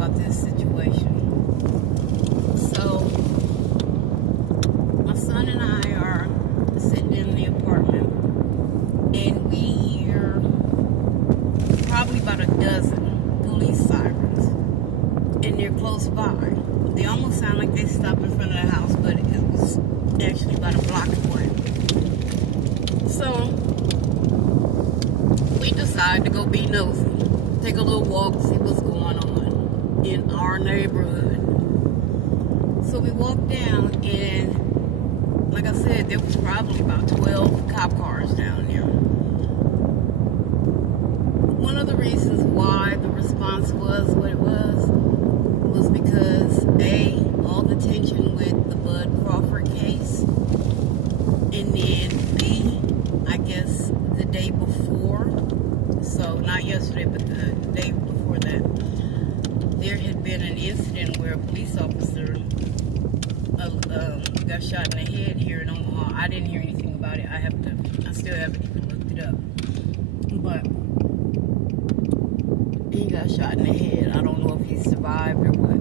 about this situation. So, my son and I are sitting in the apartment, and we hear probably about a dozen police sirens, and they're close by. They almost sound like they stopped in front of the house, but it was actually about a block away. So, we decide to go be nosy, take a little walk, see what's going on in our neighborhood. So we walked down, and like I said, there was probably about 12 cop cars down there. One of the reasons why the response was what it was because A, all the tension with the Bud Crawford case, and then B, I guess the day before, so not yesterday, but the day before that, there had been an incident where a police officer got shot in the head here in Omaha. I didn't hear anything about it. I still haven't even looked it up. But he got shot in the head. I don't know if he survived or what.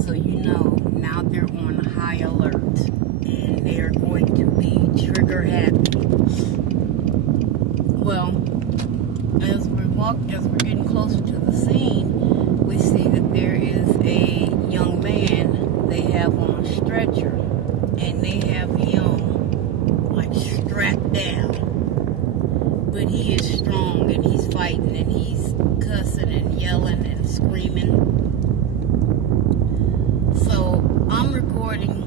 So now they're on high alert, and they're going to be trigger happy. Well, as we're getting closer to the scene, we see that there is a young man they have on a stretcher, and they have him like strapped down. But he is strong, and he's fighting, and he's cussing and yelling and screaming. So I'm recording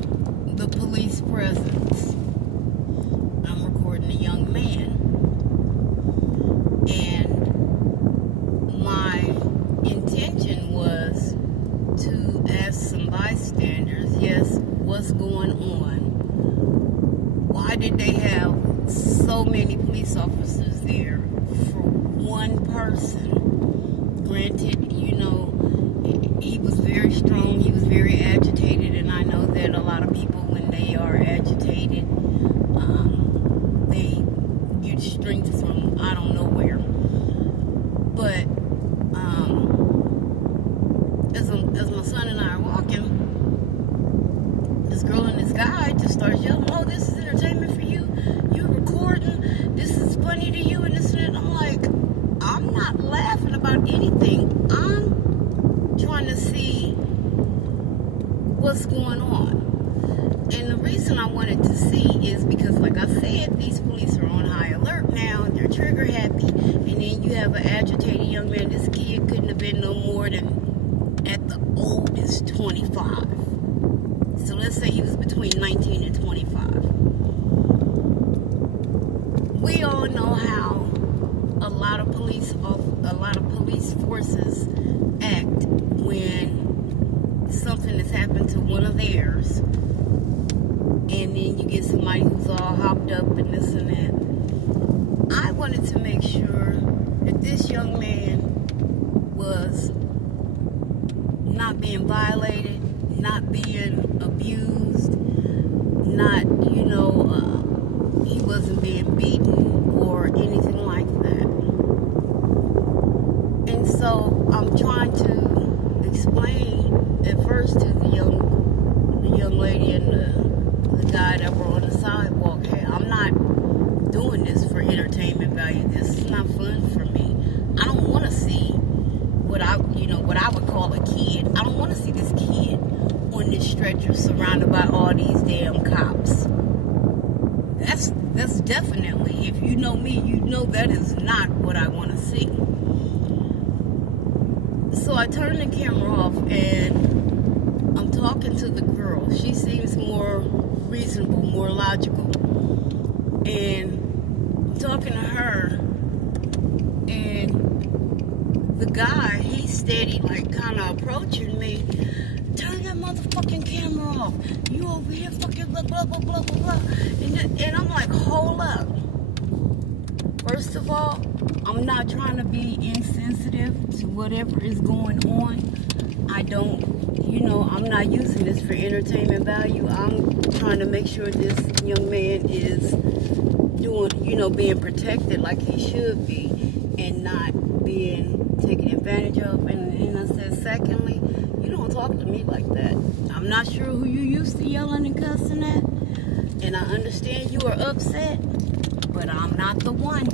the police presence. I'm recording the young man. And my intention was to ask some bystanders, yes, what's going on? Why did they have so many police officers there for one person? Granted, he was very strong, he was very agitated, and I know that a lot of people, when they are agitated, they get strength from I don't know where. But as my son and I are walking, this girl and this guy just starts yelling, "Oh, this is entertainment for you. You're recording. This is funny to you," and this and that. I'm like, I'm not laughing about anything. I'm trying to see what's going on. And the reason I wanted to see is because, like I said, these police are on high alert now. They're trigger happy. And then you have an agitated young man. This kid couldn't have been no more than, at the oldest, 25. So let's say he was between 19 and 25. We all know how a lot of police forces act when something has happened to one of theirs, and then you get somebody who's all hopped up and this and that. I wanted to make sure that this young man was not being violated, not being abused, not, he wasn't being beaten or anything like that. And so I'm trying to explain at first to the young lady and the guy that were on the sidewalk, hey, I'm not doing this for entertainment value. This is not fun for me. I don't want to see what I would call a kid. I don't want to see this kid on this stretcher surrounded by all these damn cops. That's definitely, if you know me, you know that is not what I want to see. So I turn the camera off, and I'm talking to the girl. She seems more reasonable, more logical. And I'm talking to her, and the guy, he's steady, like, kind of approaching me. Turn that motherfucking camera off. You over here fucking blah, blah, blah, blah, blah, blah. And I'm like, hold up. First of all, I'm not trying to be insensitive to whatever is going on. I'm not using this for entertainment value. I'm trying to make sure this young man is doing, being protected like he should be, and not being taken advantage of. And I said, secondly, talk to me like that. I'm not sure who you used to yelling and cussing at, and I understand you are upset, but I'm not the one.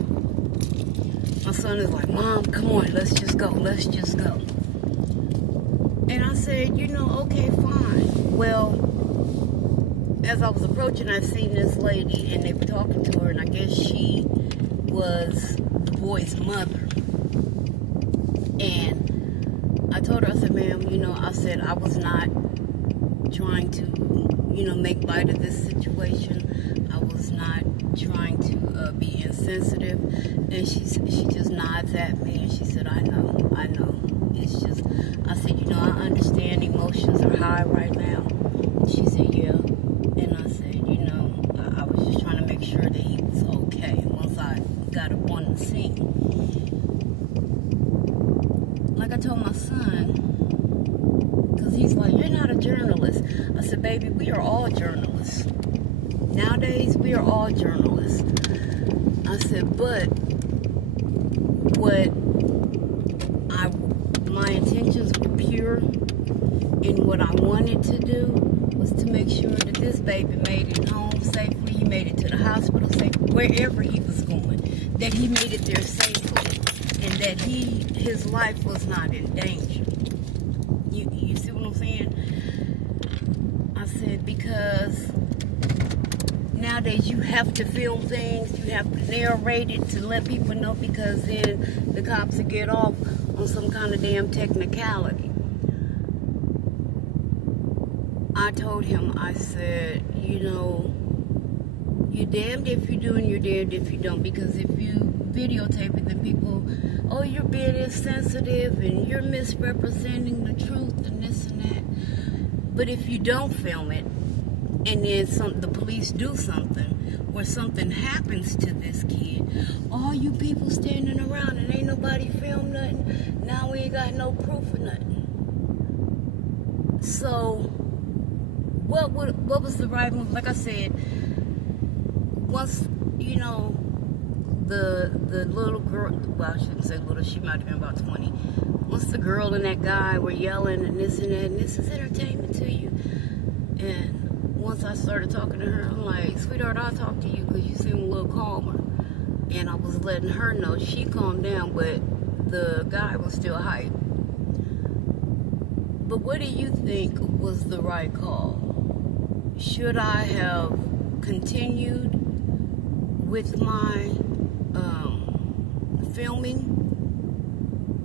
My son is like, Mom, come on, let's just go. And I said, okay, fine. Well, as I was approaching, I seen this lady, and they were talking to her, and I guess she was the boy's mother. And I told her, I said, ma'am, I said I was not trying to, make light of this situation. I was not trying to be insensitive. And she just nods at me, and she said, I know. It's just, I said, I understand emotions are high right now. She said, yeah. And I said, I was just trying to make sure that he was okay once I got up on the scene. Like I told my son, because he's like, you're not a journalist. I said, baby, we are all journalists. Nowadays, we are all journalists. I said, but my intentions were pure, and what I wanted to do was to make sure that this baby made it home safely. He made it to the hospital safely, wherever he was going, that he made it there safely, and that his life was not in danger. You see what I'm saying? I said, because nowadays you have to film things, you have to narrate it to let people know, because then the cops will get off on some kind of damn technicality. I told him, I said, you're damned if you do and you're damned if you don't, because if you videotape it, then people, oh, you're being insensitive and you're misrepresenting the truth and this and that. But if you don't film it, and then the police do something, or something happens to this kid, all you people standing around and ain't nobody filmed nothing, now we ain't got no proof of nothing. So what was the right move? Like I said, once the little girl, well, I shouldn't say little, she might have been about 20. Once the girl and that guy were yelling and this and that, and this is entertainment to you, and once I started talking to her, I'm like, sweetheart, I'll talk to you because you seem a little calmer. And I was letting her know. She calmed down, but the guy was still hyped. But what do you think was the right call? Should I have continued with my filming,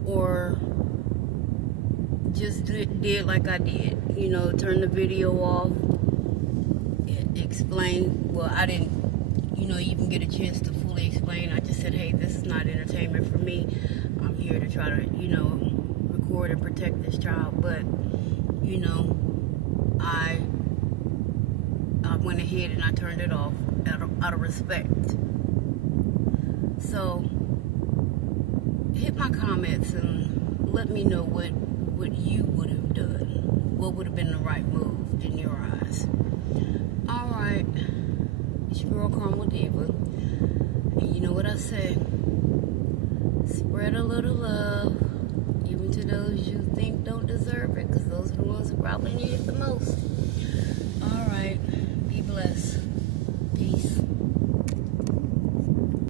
or just did like I did? Turn the video off, explain. Well, I didn't, even get a chance to fully explain. I just said, hey, this is not entertainment for me. I'm here to try to, record and protect this child. But, I went ahead and I turned it off out of respect. So, hit my comments and let me know what you would have done. What would have been the right move in your eyes. Alright, it's your girl Carmel Diva, and you know what I say, spread a little love, even to those you think don't deserve it, because those are the ones who probably need it the most.